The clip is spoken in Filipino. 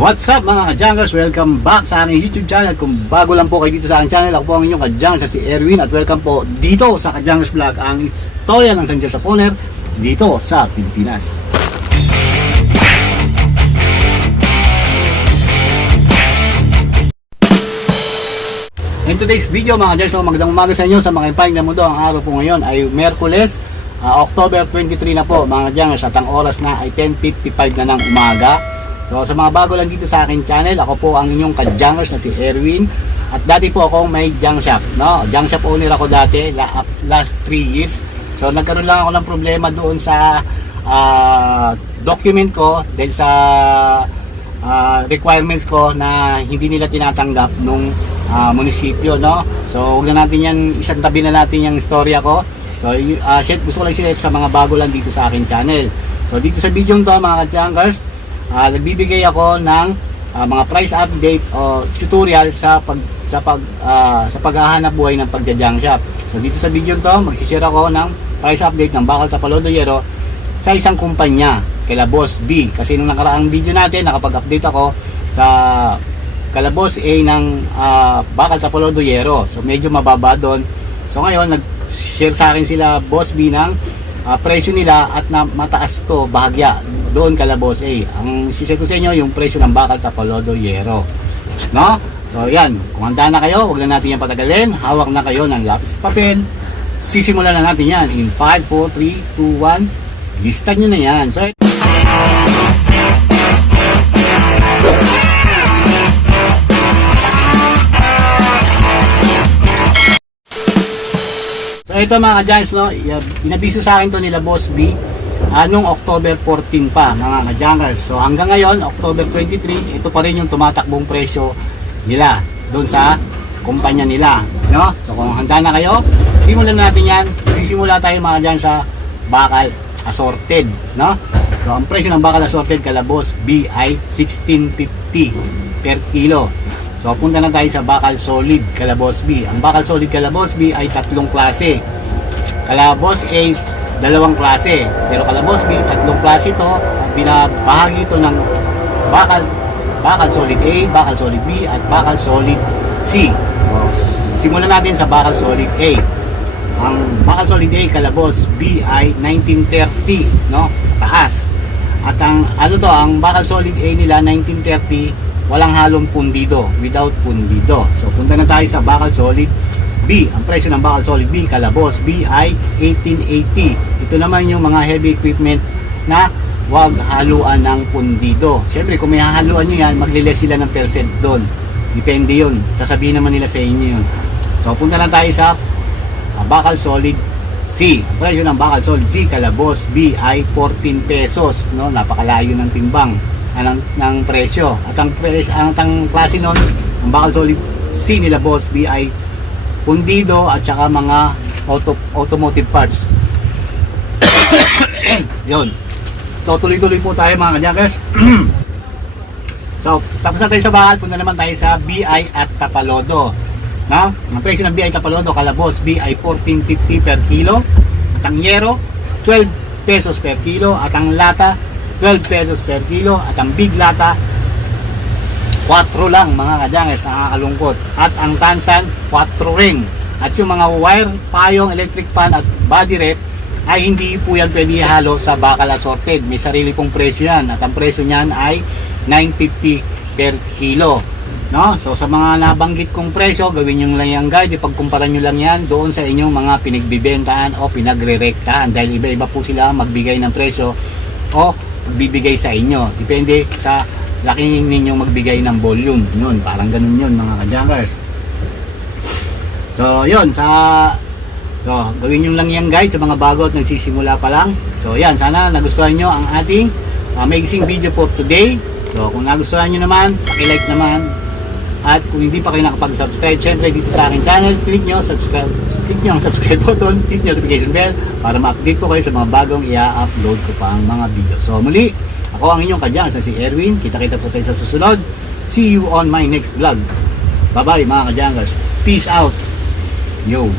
What's up mga ka-Jungers? Welcome back sa aking YouTube channel. Kung bago lang po kayo dito sa aking channel, ako po ang inyong ka-Jungers, si Erwin, at welcome po dito sa ka-Jungers Vlog, ang istorya ng San Japoner dito sa Pilipinas. In today's video mga ka-Jungers, magandang umaga sa inyo sa mga impaling na mundo. Ang araw po ngayon ay Miyerkules, October 23 na po mga ka-Jungers, at ang oras na ay 10:55 na ng umaga. So sa mga bago lang dito sa aking channel, ako po ang inyong ka-Jungers na si Erwin. At dati po akong may junk shop, no? Junk shop owner ako dati, last 3 years. So nagkaroon lang ako ng problema doon sa document ko dahil sa requirements ko na hindi nila tinatanggap nung munisipyo, no? So huwag na natin yan, isang tabi na natin yung istorya ko. So gusto ko lang share sa mga bago lang dito sa aking channel. So dito sa video to mga ka-Jungers, nagbibigay ako ng mga price update o tutorial sa paghahanap buhay ng pagja-junk shop. So dito sa video to, mag-share ako ng price update ng bakal Tapalodo Yero sa isang kumpanya, kila Boss B. Kasi nung nakaraang video natin, nakapag-update ako sa kala Boss A ng bakal Tapalodo Yero. So medyo mababa doon. So ngayon, nag-share sa akin sila Boss B ng presyo nila at na mataas to bahagya doon kala Boss A. Ang share ko sa inyo yung presyo ng bakal Tapalodo Yero, no? So yan, kung handa na kayo, huwag na natin yan patagalin. Hawak na kayo ng lapis papel. Sisimulan na natin yan in 5, 4, 3, 2, 1. Lista nyo na yan. So ito mga ka-Jungers, no, inabiso sa akin to nila Boss B noong October 14 pa mga ka-Jungers. So hanggang ngayon, October 23, ito pa rin yung tumatakbong presyo nila doon sa kumpanya nila, no? So kung handa na kayo, simulan natin yan. Sisimula tayo mga ka-Jungers sa bakal assorted, no? So ang presyo ng bakal assorted kala Boss B ay 16.50 per kilo. So punta na tayo sa bakal solid kala Boss B. Ang bakal solid kala Boss B ay tatlong klase. Kala Boss A, dalawang klase. Pero kala Boss B, tatlong klase ito. Binabahagi ito ng bakal solid A, bakal solid B, at bakal solid C. So simulan natin sa bakal solid A. Ang bakal solid A kala Boss B ay 1930, no? Taas. At ang ang bakal solid A nila 1930, walang halong pundido, without pundido. So punta na tayo sa bakal solid B. Ang presyo ng bakal solid B kala Boss B ay 1880. Ito naman yung mga heavy equipment na wag haluan ng pundido. Siyempre kung may hahaluan nyo yan, magliles sila ng percent doon. Depende yun, sasabihin naman nila sa inyo yun. So punta na tayo sa bakal solid C. Ang presyo ng bakal solid C kala Boss B ay 14 pesos, no? Napakalayo ng timbang ng presyo. At ang klase nun, ang bakal solid C nila Boss B ay pundido at saka mga automotive parts. Yun. So tuloy-tuloy po tayo mga ka-Jungers. So tapos na tayo sa bakal, punta naman tayo sa BI at Tapalodo, no? Ang presyo ng BI Tapalodo kala Boss B ay 14.50 per kilo. At ang Yero 12 pesos per kilo. At ang Lata 12 pesos per kilo. At ang Big Lata 4 lang mga ka-Jungers, nakakalungkot. At ang Tansan 4 ring. At yung mga wire, payong, electric pan at body rep ay hindi po yan pwede halo sa bakal assorted. May sarili pong presyo yan. At ang presyo niyan ay 9.50 per kilo, no? So sa mga nabanggit kong presyo, gawin nyo lang yung guide. Ipagkumpara nyo lang yan doon sa inyong mga pinagbibentahan o pinagre-rektahan. Dahil iba-iba po sila magbigay ng presyo o bibigay sa inyo. Depende sa laki ninyong magbigay ng volume. Yun, parang ganun yun mga ka-Jungers. So yun, gawin nyo lang yung guide sa mga bago at nagsisimula pa lang. So yan, sana nagustuhan nyo ang ating amazing video for today. So kung nagustuhan nyo naman, paki-like naman. At kung hindi pa kayo nakapag-subscribe, syempre dito sa aking channel, click nyo ang subscribe button, click nyo notification bell para ma-update po kayo sa mga bagong i-upload ko pa ang mga video. So muli, ako ang inyong ka-Jungers na si Erwin. Kita-kita po tayo sa susunod. See you on my next vlog. Bye bye mga ka-Jungers. Peace out. Yo.